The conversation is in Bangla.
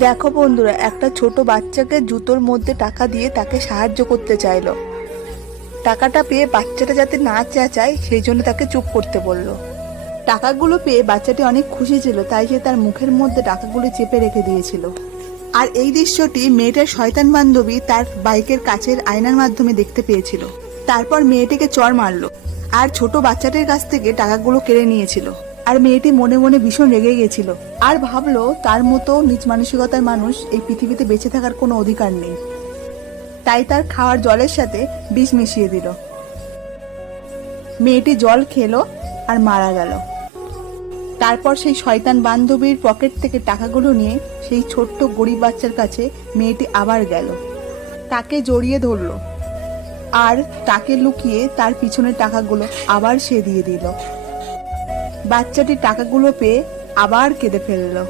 দেখো বন্ধুরা, একটা ছোট বাচ্চাকে জুতোর মধ্যে টাকা দিয়ে তাকে সাহায্য করতে চাইলো। টাকাটা পেয়ে বাচ্চাটা যাতে না চেঁচায় সেই জন্য তাকে চুপ করতে বললো। টাকাগুলো পেয়ে বাচ্চাটি অনেক খুশি ছিল, তাই সে তার মুখের মধ্যে টাকাগুলো চেপে রেখে দিয়েছিল। আর এই দৃশ্যটি মেয়েটার শয়তান বান্ধবী তার বাইকের কাচের আয়নার মাধ্যমে দেখতে পেয়েছিল। তারপর মেয়েটিকে চড় মারলো আর ছোট বাচ্চাটির কাছ থেকে টাকাগুলো কেড়ে নিয়েছিল। আর মেয়েটি মনে মনে ভীষণ রেগে গেছিল আর ভাবলো তার মতো নিজ মানসিকতার মানুষ এই পৃথিবীতে বেঁচে থাকার কোনো অধিকার নেই। তাই তার খাওয়ার জলের সাথে বিষ মিশিয়ে দিল। মেয়েটি জল খেলো আর মারা গেল। তারপর সেই শয়তান বান্ধবীর পকেট থেকে টাকাগুলো নিয়ে সেই ছোট্ট গরিব বাচ্চার কাছে মেয়েটি আবার গেল, তাকে জড়িয়ে ধরলো আর তাকে লুকিয়ে তার পিছনের টাকাগুলো আবার সে দিয়ে দিল। বাচ্চাটি টাকাগুলো পেয়ে আবার কেঁদে ফেললো।